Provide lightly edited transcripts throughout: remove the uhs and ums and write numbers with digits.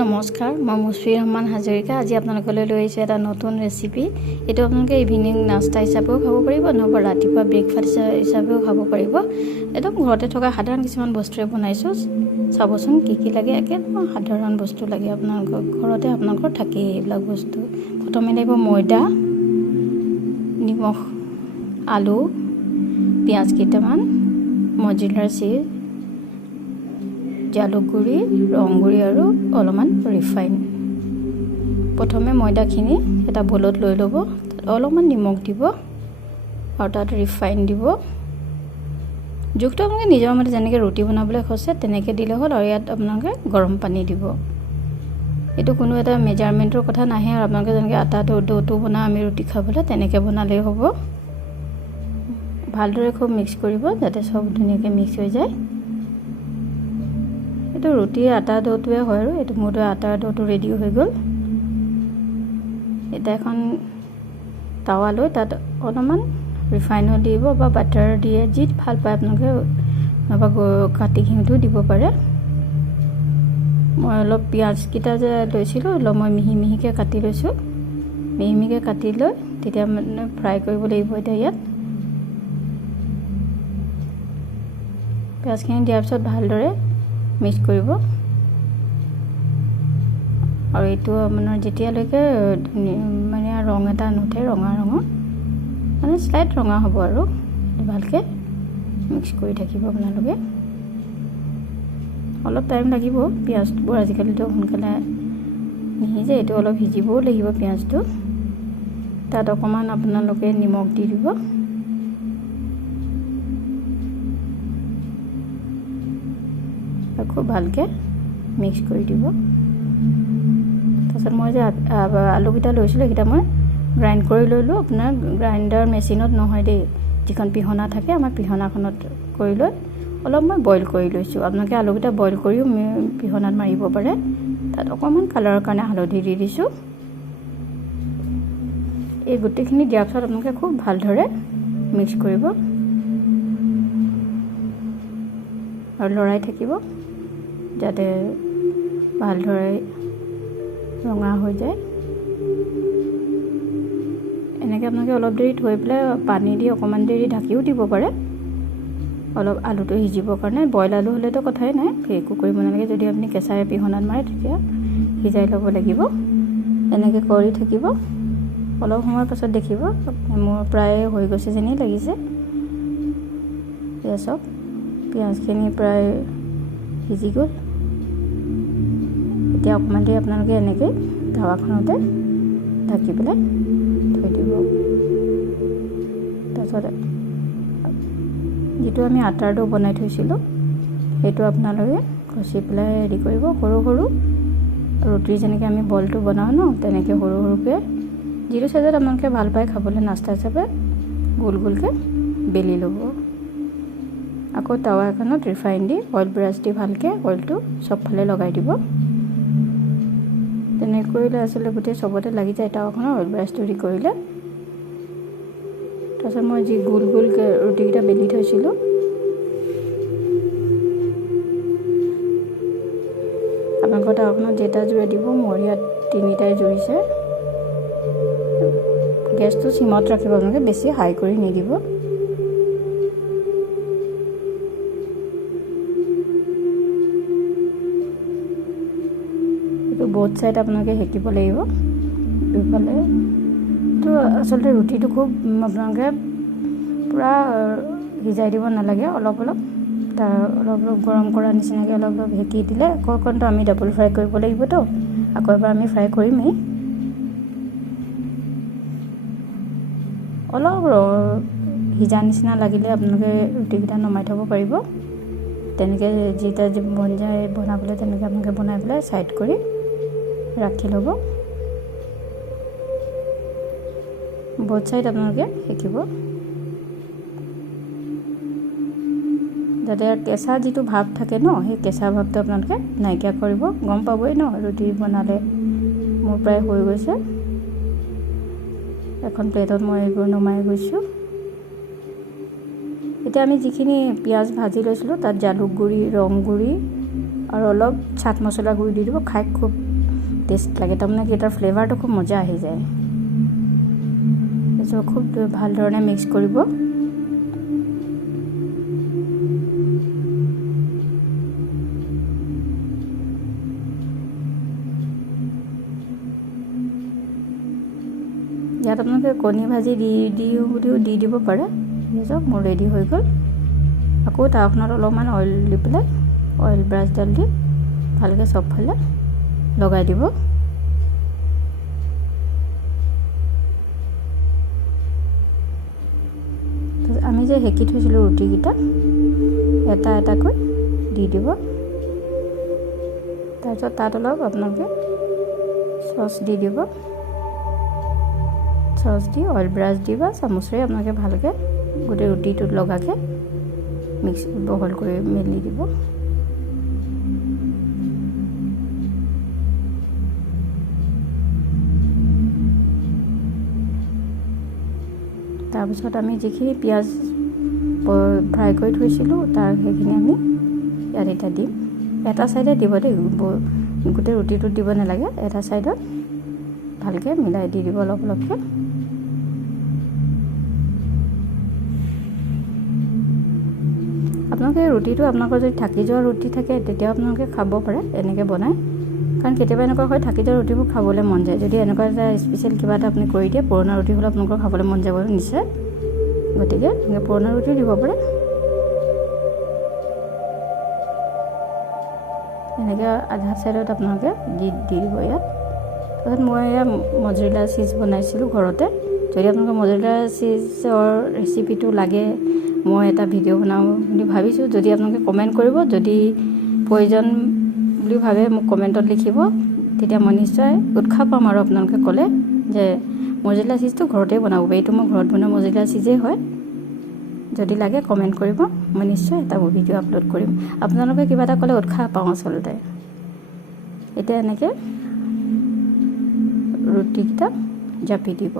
নমস্কাৰ, মই মুছফিৰ ৰহমান হাজৰিকা। আজি আপোনালোকলৈ লৈ আহিছোঁ এটা নতুন ৰেচিপি। এইটো আপোনালোকে ইভিনিং নাস্তা হিচাপেও খাব পাৰিব, নহ'বা ৰাতিপুৱা ব্ৰেকফাষ্ট হিচাপেও খাব পাৰিব। একদম ঘৰতে থকা সাধাৰণ কিছুমান বস্তুৰে বনাইছোঁ। চাবচোন কি লাগে। একদম সাধাৰণ বস্তু লাগে, আপোনালোকৰ ঘৰতে আপোনালোকৰ থাকেই এইবিলাক বস্তু। প্ৰথমে লাগিব ময়দা, নিমখ, আলু, পিঁয়াজ কেইটামান, মজৰেলা চিজ, জালুক গুড়ি, ৰং গুড়ি আৰু অলপমান ৰিফাইন। প্ৰথমে ময়দাখিনি এটা বলত লৈ ল'ব, তাত অলপমান নিমখ দিব আৰু তাত ৰিফাইন দিব। জোখটো আপোনালোকে নিজৰ মতে যেনেকৈ ৰুটি বনাবলৈ খোজে তেনেকৈ দিলে হ'ল। আৰু ইয়াত আপোনালোকে গৰম পানী দিব। এইটো কোনো এটা মেজাৰমেণ্টৰ কথা নাহে আৰু আপোনালোকে যেনেকৈ আটা ডোটো বনাই আমি ৰুটি খাবলৈ তেনেকৈ বনালেই হ'ব। ভালদৰে খুব মিক্স কৰিব যাতে চব ধুনীয়াকৈ মিক্স হৈ যায়। এইটো ৰুটিৰ আটা ডোটোৱে হয় আৰু এইটো মোৰ আটাৰ ডোটো ৰেডি হৈ গ'ল। এতিয়া এখন টাৱা লৈ তাত অলপমান ৰিফাইনো দিব বা বাটাৰ দিয়ে, যি ভাল পায় আপোনালোকে, নহ'বা কাটি ঘিউটো দিব পাৰে। মই অলপ পিঁয়াজকেইটা যে লৈছিলোঁ, অলপ মই মিহি মিহিকৈ কাটি লৈছোঁ। মিহি মিহিকৈ কাটি লৈ তেতিয়া মানে ফ্ৰাই কৰিব লাগিব। এতিয়া ইয়াত পিঁয়াজখিনি দিয়াৰ পিছত ভালদৰে মিক্স কৰিব। আৰু এইটো আপোনাৰ যেতিয়ালৈকে মানে ৰং এটা নুঠে, ৰঙা মানে স্লাইট ৰঙা হ'ব আৰু ভালকৈ মিক্স কৰি থাকিব আপোনালোকে। অলপ টাইম লাগিব, পিঁয়াজবোৰ আজিকালিতো সোনকালে নিসিজে, এইটো অলপ সিজিবও লাগিব পিঁয়াজটো। তাত অকণমান আপোনালোকে নিমখ দি দিব। খুব ভালকৈ মিক্স কৰি দিব। তাৰপিছত মই যে আলুকেইটা লৈছিলোঁ, এইকেইটা মই গ্ৰাইণ্ড কৰি ল'লোঁ। আপোনাৰ গ্ৰাইণ্ডাৰ মেচিনত নহয় দেই, যিখন পিহনা থাকে আমাৰ পিহনাখনত কৰি লৈ অলপ মই বইল কৰি লৈছোঁ। আপোনালোকে আলুকেইটা বইল কৰিও পিহনাত মাৰিব পাৰে। তাত অকণমান কালাৰৰ কাৰণে হালধি দি দিছোঁ। এই গোটেইখিনি দিয়াৰ পিছত আপোনালোকে খুব ভালদৰে মিক্স কৰিব আৰু লৰাই থাকিব যাতে ভালদৰে ৰঙা হৈ যায়। এনেকৈ আপোনালোকে অলপ দেৰি থৈ পেলাই পানী দি অকণমান দেৰি ঢাকিও দিব পাৰে, অলপ আলুটো সিজিবৰ কাৰণে। বইল আলু হ'লেতো কথাই নাই, একো কৰিব নালাগে। যদি আপুনি কেঁচাই পিহনাত মাৰে তেতিয়া সিজাই ল'ব লাগিব। এনেকৈ কৰি থাকিব। অলপ সময়ৰ পাছত দেখিব মোৰ প্ৰায় হৈ গৈছে যেনেই লাগিছে। এয়া চাওক, পিঁয়াজখিনি প্ৰায় সিজি গ'ল। এতিয়া অকণমান দেৰি আপোনালোকে এনেকৈ টাৱাখনতে ঢাকি পেলাই থৈ দিব। তাৰপিছত যিটো আমি আটাৰ ডো বনাই থৈছিলোঁ সেইটো আপোনালোকে খচি পেলাই ৰেডি কৰিব। সৰু সৰু ৰুটিৰ যেনেকৈ আমি বলটো বনাওঁ ন, তেনেকৈ সৰু সৰুকৈ যিটো চাইজত আপোনালোকে ভাল পায় খাবলৈ নাস্তা হিচাপে গোল গোলকৈ বেলি ল'ব। আকৌ টাৱা এখনত ৰিফাইন দি অইল ব্ৰাছ দি ভালকৈ অইলটো চবফালে লগাই দিব। তেনেকৈ কৰিলে আচলতে গোটেই চবতে লাগি যায় টাৱাখনৰ অইল ব্ৰাছটো দি কৰিলে। তাৰপিছত মই যি গোল গোলকৈ ৰুটিকেইটা বেলি থৈছিলোঁ আপোনালোকৰ টাৱাখনত যেইটা জোৰে দিব, মোৰ ইয়াত 3টাই জুৰিছে। গেছটো চিমত ৰাখিব আপোনালোকে, বেছি হাই কৰি নিদিব। বহুত চাইড আপোনালোকে সেকিব লাগিব দুইফালে। তো আচলতে ৰুটিটো খুব আপোনালোকে পূৰা সিজাই দিব নালাগে, অলপ অলপ অলপ গৰম কৰা নিচিনাকৈ অলপ অলপ সেকি দিলে। অকণতো আমি ডাবল ফ্ৰাই কৰিব লাগিবতো, আকৌ এবাৰ আমি ফ্ৰাই কৰিমেই। অলপ সিজা নিচিনা লাগিলে আপোনালোকে ৰুটিকেইটা নমাই থ'ব পাৰিব। তেনেকৈ যিটা মন যায় বনাবলৈ তেনেকৈ আপোনালোকে বনাই পেলাই ছাইড কৰি ৰাখি ল'ব। বহুত চাইড আপোনালোকে শিকিব যাতে কেঁচা যিটো ভাৱ থাকে ন, সেই কেঁচা ভাৱটো আপোনালোকে নাইকিয়া কৰিব। গম পাবই ন ৰুটি বনালে। মোৰ প্ৰায় হৈ গৈছে। এখন প্লেটত মই এইবোৰ নমাই গৈছোঁ। এতিয়া আমি যিখিনি পিঁয়াজ ভাজি লৈছিলোঁ তাত জালুক গুড়ি, ৰং গুড়ি আৰু অলপ চাট মছলা গুড়ি দি দিব খাই খুব টেষ্ট লাগে তাৰমানে কি তাৰ ফ্লেভাৰটো খুব মজা আহি যায় এইটো খুব ভাল ধৰণে মিক্স কৰিব ইয়াত আপোনালোকে কণী ভাজি দি দিব পাৰে এইটো মোৰ ৰেডি হৈ গ'ল আকৌ তাৱাখনত অলপমান অইল দি পেলাই অইল ব্ৰাছডাল দি ভালকৈ চবফালে লগাই দিব আমি যে হেকি থৈছিলোঁ ৰুটিকেইটা এটা এটাকৈ দি দিব তাৰপিছত তাত অলপ আপোনালোকে চচ দি দিব চচ দি অইল ব্ৰাছ দি বা চামুচেৰে আপোনালোকে ভালকৈ গোটেই ৰুটিটোত লগাকৈ মিক্স বহল কৰি মেলি দিব তাৰপিছত আমি যিখিনি পিঁয়াজ ফ্ৰাই কৰি থৈছিলোঁ তাৰ সেইখিনি আমি ইয়াত এতিয়া দিম এটা ছাইডে দিব দেই গোটেই ৰুটিটোত দিব নালাগে এটা ছাইডত ভালকৈ মিলাই দি দিব অলপ অলপকৈ আপোনালোকে ৰুটিটো আপোনালোকৰ যদি থাকি যোৱা ৰুটি থাকে তেতিয়া আপোনালোকে খাব পাৰে এনেকৈ বনাই কাৰণ কেতিয়াবা এনেকুৱা হয় থাকি যোৱা ৰুটিবোৰ খাবলৈ মন যায় যদি এনেকুৱা এটা স্পেচিয়েল কিবা এটা আপুনি কৰি দিয়ে পুৰণা ৰুটি হ'লে আপোনালোকৰ খাবলৈ মন যাব নিশ্চয় গতিকে এনেকৈ পুৰণা ৰুটিও দিব পাৰে এনেকৈ আধা ছাইডত আপোনালোকে দি দিব ইয়াত তাৰপিছত মই এয়া মজৰেলা চীজ বনাইছিলোঁ ঘৰতে যদি আপোনালোকৰ মজৰেলা চীজৰ ৰেচিপিটো লাগে মই এটা ভিডিঅ' বনাওঁ বুলি ভাবিছোঁ যদি আপোনালোকে কমেণ্ট কৰিব যদি প্ৰয়োজন বুলি ভাবে মোক কমেণ্টত লিখিব তেতিয়া মই নিশ্চয় উৎসাহ পাম আৰু আপোনালোকে ক'লে যে মজৰেলা চীজটো ঘৰতে বনাব পাৰি এইটো মই ঘৰত বনোৱা মজৰেলা চীজেই হয় যদি লাগে কমেণ্ট কৰিব মই নিশ্চয় এটা ভিডিঅ' আপলোড কৰিম আপোনালোকে কিবা এটা ক'লে উৎসাহ পাওঁ আচলতে এতিয়া এনেকৈ ৰুটিকেইটা জাপি দিব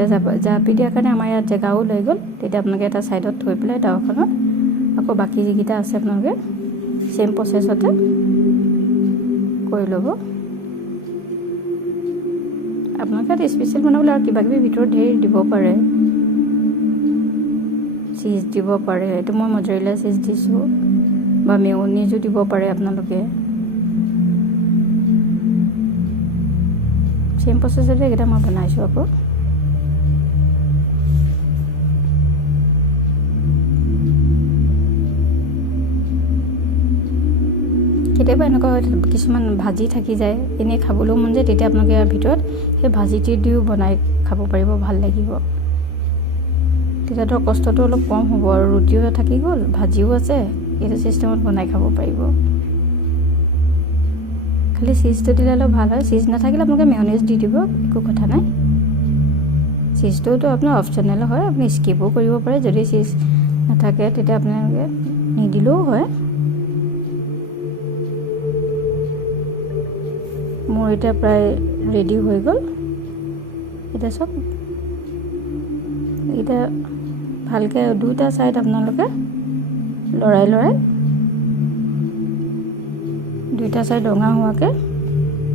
এতিয়া জাপি দিয়াৰ কাৰণে আমাৰ ইয়াত জেগাও লৈ গ'ল তেতিয়া আপোনালোকে এটা ছাইডত থৈ পেলাই টাৱাখনত আকৌ বাকী যিকেইটা আছে আপোনালোকে চেম প্ৰচেছতে কৰি ল'ব আপোনালোকে ইয়াত স্পেচিয়েল বনাবলৈ আৰু কিবা কিবি ভিতৰত ধেৰ দিব পাৰে চীজ দিব পাৰে এইটো মই মজৰেলা চীজ দিছোঁ বা মেয়নিজো দিব পাৰে আপোনালোকে চেম প্ৰচেছতে এইকেইটা মই বনাইছোঁ আকৌ কেতিয়াবা এনেকুৱা হয় কিছুমান ভাজি থাকি যায় এনেই খাবলৈও মন যায় তেতিয়া আপোনালোকে ইয়াৰ ভিতৰত সেই ভাজিটি দিও বনাই খাব পাৰিব ভাল লাগিব তেতিয়া ধৰক কষ্টটো অলপ কম হ'ব আৰু ৰুটিও থাকি গ'ল ভাজিও আছে এইটো চিষ্টেমত বনাই খাব পাৰিব খালি চীজটো দিলে অলপ ভাল হয় চীজ নাথাকিলে আপোনালোকে মেয়নিজ দি দিব একো কথা নাই চীজটোতো আপোনাৰ অপশ্যনেল হয় আপুনি স্কিপো কৰিব পাৰে যদি চীজ নাথাকে তেতিয়া আপোনালোকে নিদিলেও হয় মোৰ এতিয়া প্ৰায় ৰেডি হৈ গ'ল এতিয়া চব এতিয়া ভালকৈ দুটা ছাইড আপোনালোকে লৰাই দুইটা ছাইড ৰঙা হোৱাকৈ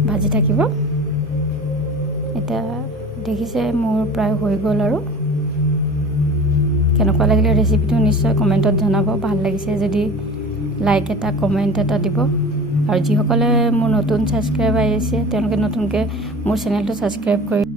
ভাজি থাকিব এতিয়া দেখিছে মোৰ প্ৰায় হৈ গ'ল আৰু কেনেকুৱা লাগিলে ৰেচিপিটো নিশ্চয় কমেণ্টত জনাব ভাল লাগিছে যদি লাইক এটা কমেণ্ট এটা দিব আৰু যিসকলে মোৰ নতুন ছাবস্ক্ৰাইবাৰ আহিছে তেওঁলোকে নতুনকৈ মোৰ চেনেলটো ছাবস্ক্ৰাইব কৰি